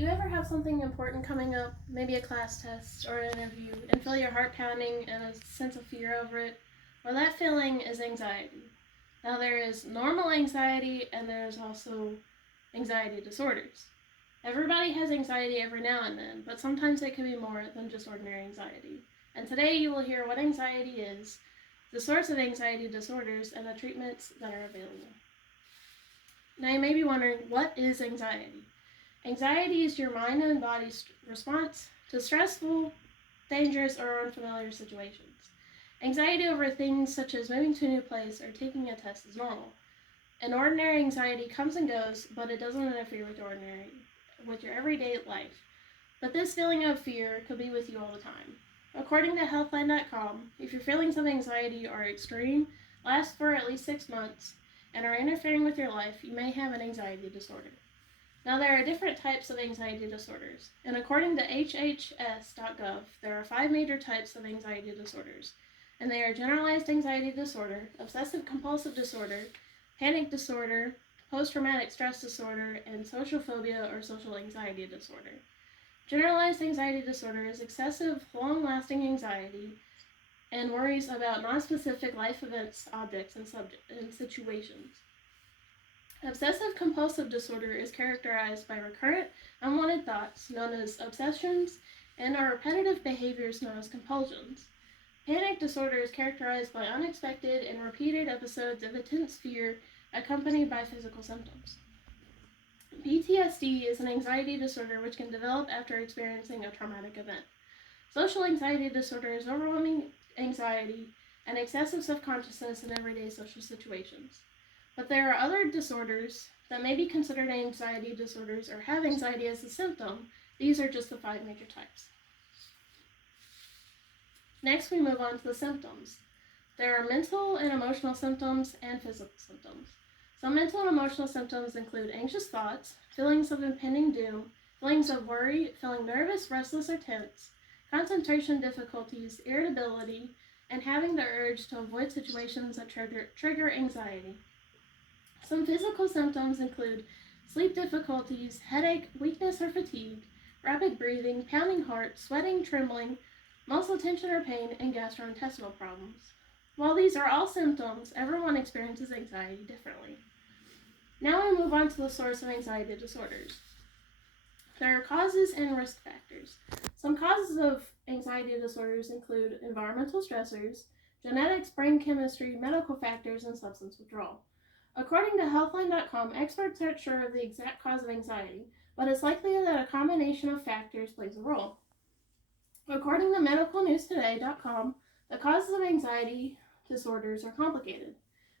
you ever have something important coming up, maybe a class test or an interview, and feel your heart pounding and a sense of fear over it? Well, that feeling is anxiety. Now, there is normal anxiety and there's also anxiety disorders. Everybody has anxiety every now and then, but sometimes it can be more than just ordinary anxiety. And today you will hear what anxiety is, the source of anxiety disorders, and the treatments that are available. Now, you may be wondering, what is anxiety? Anxiety is your mind and body's response to stressful, dangerous, or unfamiliar situations. Anxiety over things such as moving to a new place or taking a test is normal. And ordinary anxiety comes and goes, but it doesn't interfere with your everyday life. But this feeling of fear could be with you all the time. According to Healthline.com, if your feelings of anxiety are extreme, last for at least 6 months, and are interfering with your life, you may have an anxiety disorder. Now, there are different types of anxiety disorders, and according to HHS.gov, there are 5 major types of anxiety disorders, and they are generalized anxiety disorder, obsessive compulsive disorder, panic disorder, post-traumatic stress disorder, and social phobia or social anxiety disorder. Generalized anxiety disorder is excessive, long-lasting anxiety and worries about non-specific life events, objects, and situations. Obsessive compulsive disorder is characterized by recurrent, unwanted thoughts, known as obsessions, and our repetitive behaviors, known as compulsions. Panic disorder is characterized by unexpected and repeated episodes of intense fear accompanied by physical symptoms. PTSD is an anxiety disorder which can develop after experiencing a traumatic event. Social anxiety disorder is overwhelming anxiety and excessive self-consciousness in everyday social situations. But there are other disorders that may be considered anxiety disorders or have anxiety as a symptom. These are just the 5 major types. Next, we move on to the symptoms. There are mental and emotional symptoms and physical symptoms. Some mental and emotional symptoms include anxious thoughts, feelings of impending doom, feelings of worry, feeling nervous, restless, or tense, concentration difficulties, irritability, and having the urge to avoid situations that trigger anxiety. Some physical symptoms include sleep difficulties, headache, weakness or fatigue, rapid breathing, pounding heart, sweating, trembling, muscle tension or pain, and gastrointestinal problems. While these are all symptoms, everyone experiences anxiety differently. Now we move on to the source of anxiety disorders. There are causes and risk factors. Some causes of anxiety disorders include environmental stressors, genetics, brain chemistry, medical factors, and substance withdrawal. According to Healthline.com, experts aren't sure of the exact cause of anxiety, but it's likely that a combination of factors plays a role. According to MedicalNewsToday.com, the causes of anxiety disorders are complicated.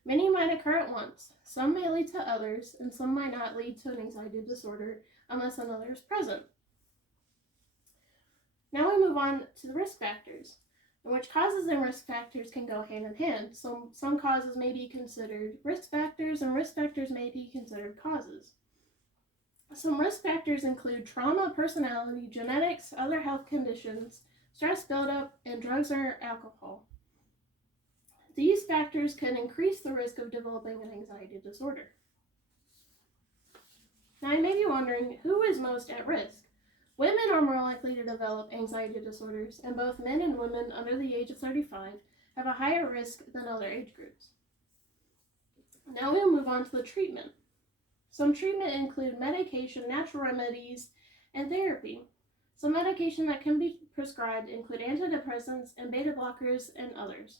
Many might occur at once, some may lead to others, and some might not lead to an anxiety disorder unless another is present. Now we move on to the risk factors, in which causes and risk factors can go hand in hand. Some causes may be considered risk factors, and risk factors may be considered causes. Some risk factors include trauma, personality, genetics, other health conditions, stress buildup, and drugs or alcohol. These factors can increase the risk of developing an anxiety disorder. Now you may be wondering, who is most at risk? Women are more likely to develop anxiety disorders, and both men and women under the age of 35 have a higher risk than other age groups. Now we'll move on to the treatment. Some treatment include medication, natural remedies, and therapy. Some medication that can be prescribed include antidepressants and beta blockers and others.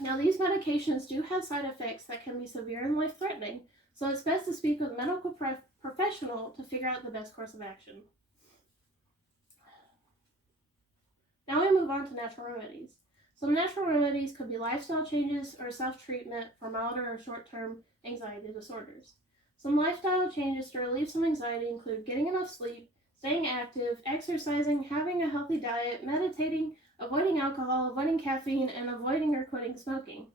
Now, these medications do have side effects that can be severe and life-threatening, so it's best to speak with a medical professional to figure out the best course of action. Now we move on to natural remedies. Some natural remedies could be lifestyle changes or self-treatment for milder or short-term anxiety disorders. Some lifestyle changes to relieve some anxiety include getting enough sleep, staying active, exercising, having a healthy diet, meditating, avoiding alcohol, avoiding caffeine, and avoiding or quitting smoking.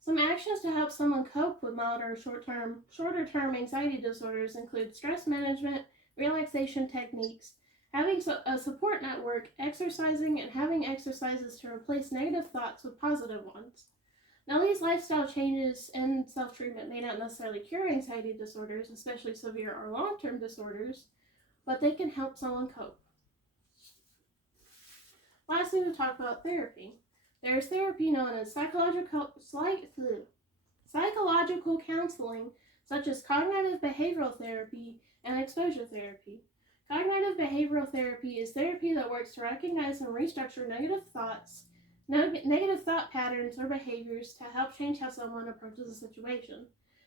Some actions to help someone cope with milder or shorter-term anxiety disorders include stress management, relaxation techniques, having a support network, exercising, and having exercises to replace negative thoughts with positive ones. Now, these lifestyle changes and self treatment may not necessarily cure anxiety disorders, especially severe or long term disorders, but they can help someone cope. Lastly, we'll talk about therapy. There's therapy known as psychological counseling, such as cognitive behavioral therapy and exposure therapy. Cognitive behavioral therapy is therapy that works to recognize and restructure negative thought patterns or behaviors to help change how someone approaches a situation.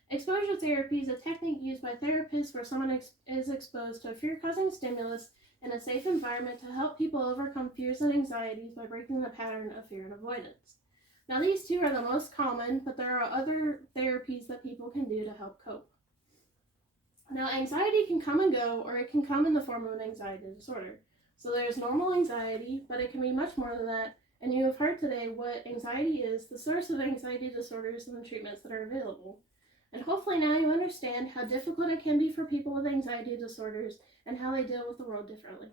Exposure therapy is a technique used by therapists where someone is exposed to a fear-causing stimulus in a safe environment to help people overcome fears and anxieties by breaking the pattern of fear and avoidance. Now, these two are the most common, but there are other therapies that people can do to help cope. Now, anxiety can come and go, or it can come in the form of an anxiety disorder. So there's normal anxiety, but it can be much more than that. And you have heard today what anxiety is, the source of anxiety disorders, and the treatments that are available. And hopefully now you understand how difficult it can be for people with anxiety disorders and how they deal with the world differently.